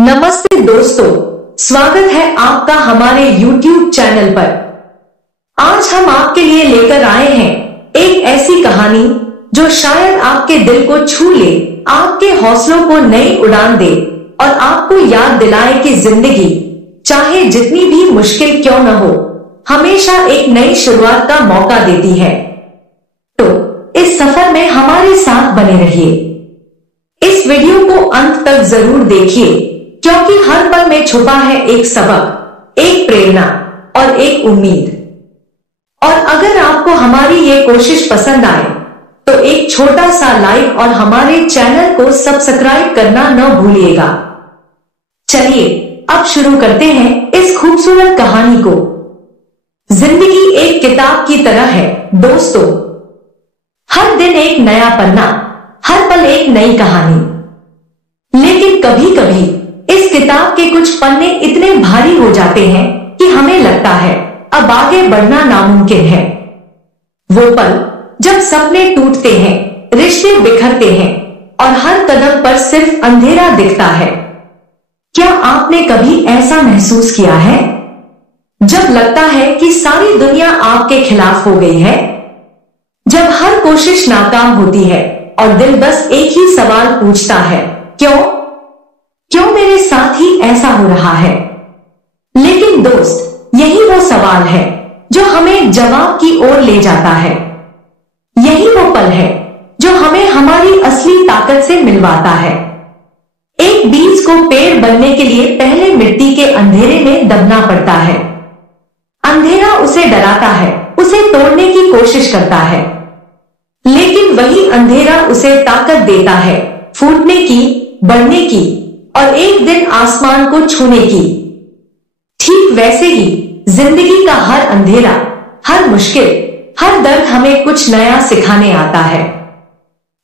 नमस्ते दोस्तों, स्वागत है आपका हमारे YouTube चैनल पर। आज हम आपके लिए लेकर आए हैं एक ऐसी कहानी जो शायद आपके दिल को छू ले, आपके हौसलों को नई उड़ान दे और आपको याद दिलाए कि जिंदगी चाहे जितनी भी मुश्किल क्यों न हो, हमेशा एक नई शुरुआत का मौका देती है। तो इस सफर में हमारे साथ बने रहिए। इस वीडियो को अंत तक जरूर देखिए, क्योंकि हर पल में छुपा है एक सबक, एक प्रेरणा और एक उम्मीद। और अगर आपको हमारी ये कोशिश पसंद आए तो एक छोटा सा लाइक और हमारे चैनल को सब्सक्राइब करना न भूलिएगा। चलिए अब शुरू करते हैं इस खूबसूरत कहानी को। जिंदगी एक किताब की तरह है दोस्तों, हर दिन एक नया पन्ना, हर पल एक नई कहानी। लेकिन कभी कभी इस किताब के कुछ पन्ने इतने भारी हो जाते हैं कि हमें लगता है अब आगे बढ़ना नामुमकिन है। वो पल जब सपने टूटते हैं, रिश्ते बिखरते हैं और हर कदम पर सिर्फ अंधेरा दिखता है। क्या आपने कभी ऐसा महसूस किया है जब लगता है कि सारी दुनिया आपके खिलाफ हो गई है, जब हर कोशिश नाकाम होती है और दिल बस एक ही सवाल पूछता है, क्यों मेरे साथ ही ऐसा हो रहा है। लेकिन दोस्त, यही वो सवाल है जो हमें जवाब की ओर ले जाता है। यही वो पल है जो हमें हमारी असली ताकत से मिलवाता है। एक बीज को पेड़ बनने के लिए पहले मिट्टी के अंधेरे में दबना पड़ता है। अंधेरा उसे डराता है, उसे तोड़ने की कोशिश करता है, लेकिन वही अंधेरा उसे ताकत देता है फूटने की, बढ़ने की और एक दिन आसमान को छूने की। ठीक वैसे ही जिंदगी का हर अंधेरा, हर मुश्किल, हर दर्द हमें कुछ नया सिखाने आता है।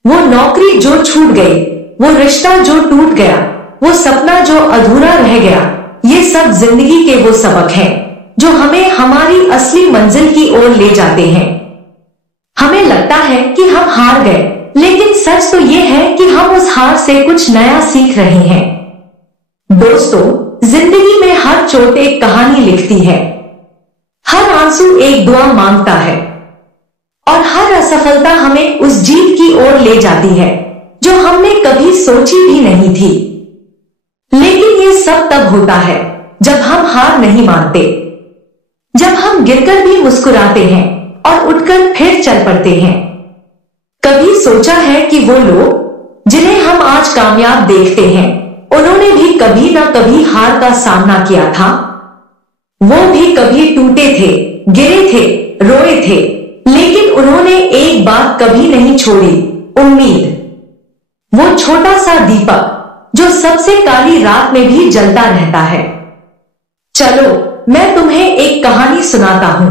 वो नौकरी जो छूट गई, वो रिश्ता जो टूट गया, वो सपना जो अधूरा रह गया, ये सब जिंदगी के वो सबक हैं जो हमें हमारी असली मंजिल की ओर ले जाते हैं। हमें लगता है कि हम हार गए, लेकिन सच तो ये है कि हम उस हार से कुछ नया सीख रहे हैं। दोस्तों, जिंदगी में हर चोट एक कहानी लिखती है, हर आंसू एक दुआ मांगता है और हर असफलता हमें उस जीत की ओर ले जाती है जो हमने कभी सोची भी नहीं थी। लेकिन ये सब तब होता है जब हम हार नहीं मानते, जब हम गिरकर भी मुस्कुराते हैं और उठकर फिर चल पड़ते हैं। कभी सोचा है कि वो लोग जिन्हें हम आज कामयाब देखते हैं, उन्होंने भी कभी ना कभी हार का सामना किया था। वो भी कभी टूटे थे, गिरे थे, रोए थे, लेकिन उन्होंने एक बात कभी नहीं छोड़ी, उम्मीद। वो छोटा सा दीपक जो सबसे काली रात में भी जलता रहता है। चलो मैं तुम्हें एक कहानी सुनाता हूं।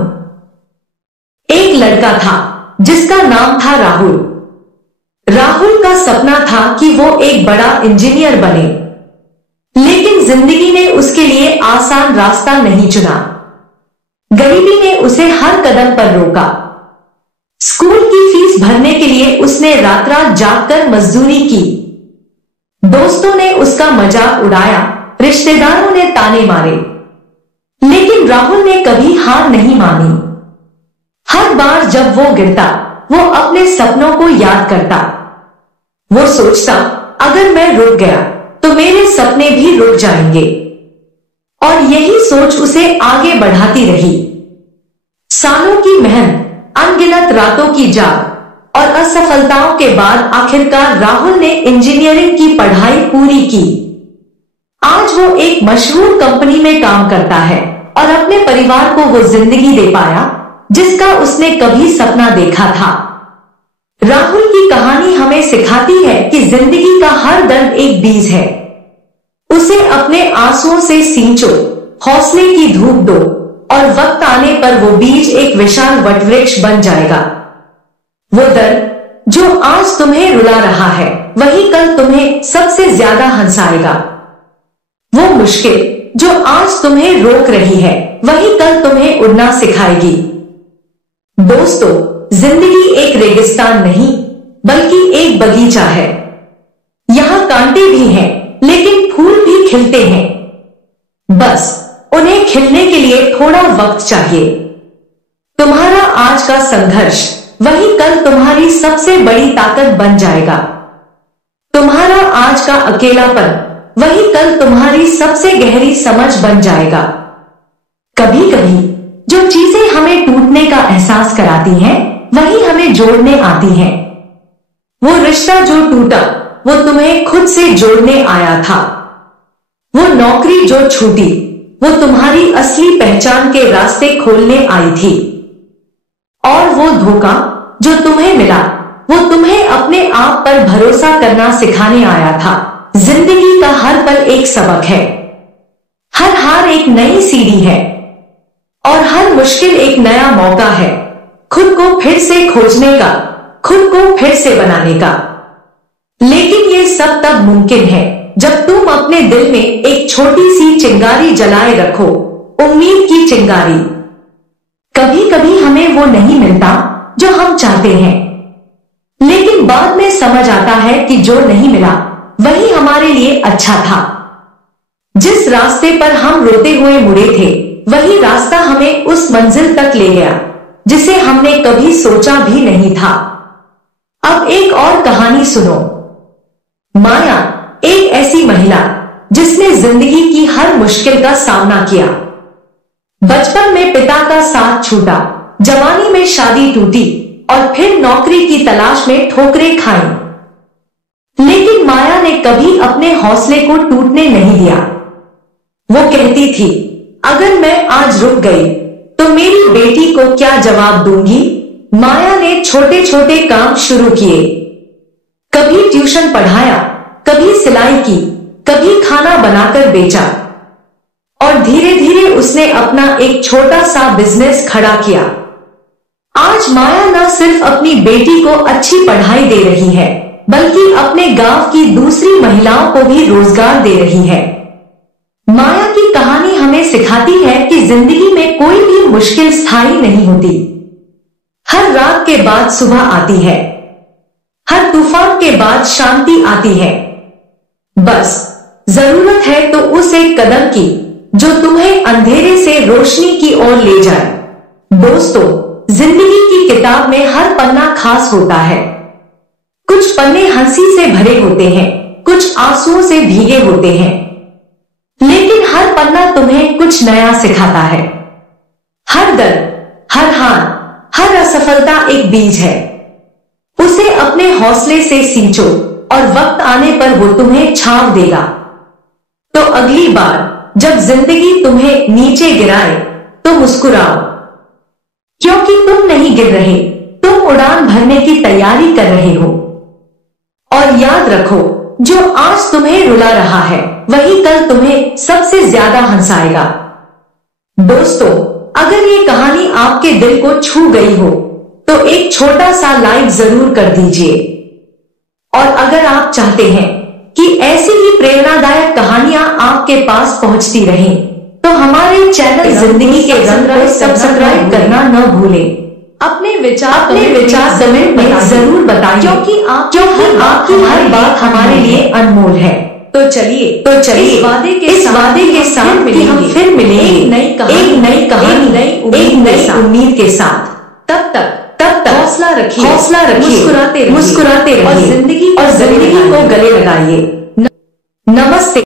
एक लड़का था जिसका नाम था राहुल। राहुल का सपना था कि वो एक बड़ा इंजीनियर बने, लेकिन जिंदगी ने उसके लिए आसान रास्ता नहीं चुना। गरीबी ने उसे हर कदम पर रोका। स्कूल की फीस भरने के लिए उसने रात रात जागकर मजदूरी की। दोस्तों ने उसका मजाक उड़ाया, रिश्तेदारों ने ताने मारे, लेकिन राहुल ने कभी हार नहीं मानी। हर बार जब वो गिरता, वो अपने सपनों को याद करता। वो सोचता, अगर मैं रुक गया तो मेरे सपने भी रुक जाएंगे। और यही सोच उसे आगे बढ़ाती रही। सालों की मेहनत, अनगिनत रातों की जाग और असफलताओं के बाद आखिरकार राहुल ने इंजीनियरिंग की पढ़ाई पूरी की। आज वो एक मशहूर कंपनी में काम करता है और अपने परिवार को वो जिंदगी दे पाया जिसका उसने कभी सपना देखा था। राहुल की कहानी हमें सिखाती है कि जिंदगी का हर दर्द एक बीज है। उसे अपने आंसुओं से सींचो, हौसले की धूप दो और वक्त आने पर वो बीज एक विशाल वटवृक्ष बन जाएगा। वो दर्द जो आज तुम्हें रुला रहा है, वही कल तुम्हें सबसे ज्यादा हंसाएगा। वो मुश्किल जो आज तुम्हें रोक रही है, वही कल तुम्हें उड़ना सिखाएगी। दोस्तों, जिंदगी एक रेगिस्तान नहीं बल्कि एक बगीचा है। यहाँ कांटे भी हैं, लेकिन फूल भी खिलते हैं, बस उन्हें खिलने के लिए थोड़ा वक्त चाहिए। तुम्हारा आज का संघर्ष वही कल तुम्हारी सबसे बड़ी ताकत बन जाएगा। तुम्हारा आज का अकेलापन वही कल तुम्हारी सबसे गहरी समझ बन जाएगा। कभी कभी जो चीजें हमें टूटने का एहसास कराती हैं, वही हमें जोड़ने आती हैं। वो रिश्ता जो टूटा वो तुम्हें खुद से जोड़ने आया था। वो नौकरी जो छूटी वो तुम्हारी असली पहचान के रास्ते खोलने आई थी। और वो धोखा जो तुम्हें मिला वो तुम्हें अपने आप पर भरोसा करना सिखाने आया था। जिंदगी का हर पल एक सबक है, हर हार एक नई सीढ़ी है और हर मुश्किल एक नया मौका है खुद को फिर से खोजने का, खुद को फिर से बनाने का। लेकिन ये सब तब मुमकिन है जब तुम अपने दिल में एक छोटी सी चिंगारी जलाए रखो, उम्मीद की चिंगारी। कभी कभी हमें वो नहीं मिलता जो हम चाहते हैं, लेकिन बाद में समझ आता है कि जो नहीं मिला वही हमारे लिए अच्छा था। जिस रास्ते पर हम रोते हुए मुड़े थे वही रास्ता हमें उस मंजिल तक ले गया जिसे हमने कभी सोचा भी नहीं था। अब एक और कहानी सुनो। माया एक ऐसी महिला जिसने जिंदगी की हर मुश्किल का सामना किया। बचपन में पिता का साथ छूटा, जवानी में शादी टूटी और फिर नौकरी की तलाश में ठोकरें खाई। लेकिन माया ने कभी अपने हौसले को टूटने नहीं दिया। वो कहती थी, अगर मैं आज रुक गई तो मेरी बेटी को क्या जवाब दूंगी। माया ने छोटे छोटे काम शुरू किए, कभी ट्यूशन पढ़ाया, कभी सिलाई की, कभी खाना बनाकर बेचा और धीरे धीरे उसने अपना एक छोटा सा बिजनेस खड़ा किया। आज माया न सिर्फ अपनी बेटी को अच्छी पढ़ाई दे रही है बल्कि अपने गांव की दूसरी महिलाओं को भी रोजगार दे रही है। माया की कहानी हमें सिखाती है कि जिंदगी में कोई भी मुश्किल स्थायी नहीं होती। हर रात के बाद सुबह आती है, हर तूफान के बाद शांति आती है। बस जरूरत है तो उस एक कदम की जो तुम्हें अंधेरे से रोशनी की ओर ले जाए। दोस्तों, जिंदगी की किताब में हर पन्ना खास होता है। कुछ पन्ने हंसी से भरे होते हैं, कुछ आंसुओं से भीगे होते हैं, लेकिन हर पन्ना तुम्हें कुछ नया सिखाता है। हर दर्द, हर हार, हर असफलता एक बीज है। उसे अपने हौसले से सींचो और वक्त आने पर वो तुम्हें छांव देगा। तो अगली बार जब जिंदगी तुम्हें नीचे गिराए तो मुस्कुराओ, क्योंकि तुम नहीं गिर रहे, तुम उड़ान भरने की तैयारी कर रहे हो। और याद रखो, जो आज तुम्हें रुला रहा है वही कल तुम्हें सबसे ज्यादा हंसाएगा। दोस्तों, अगर ये कहानी आपके दिल को छू गई हो तो एक छोटा सा लाइक जरूर कर दीजिए। और अगर आप चाहते हैं कि ऐसी ही प्रेरणादायक कहानियां आपके पास पहुंचती रहें तो हमारे चैनल जिंदगी के रंग को सब्सक्राइब करना न भूलें। अपने विचार कमेंट में जरूर बताइए, क्योंकि आपकी हर बात हमारे लिए अनमोल है। तो चलिए इस वादे के साथ कि हम फिर मिलेंगे एक नई कहानी, एक नई उम्मीद के साथ। तब तक हौसला रखिए, मुस्कुराते रहिए और जिंदगी को गले लगाइए। नमस्ते।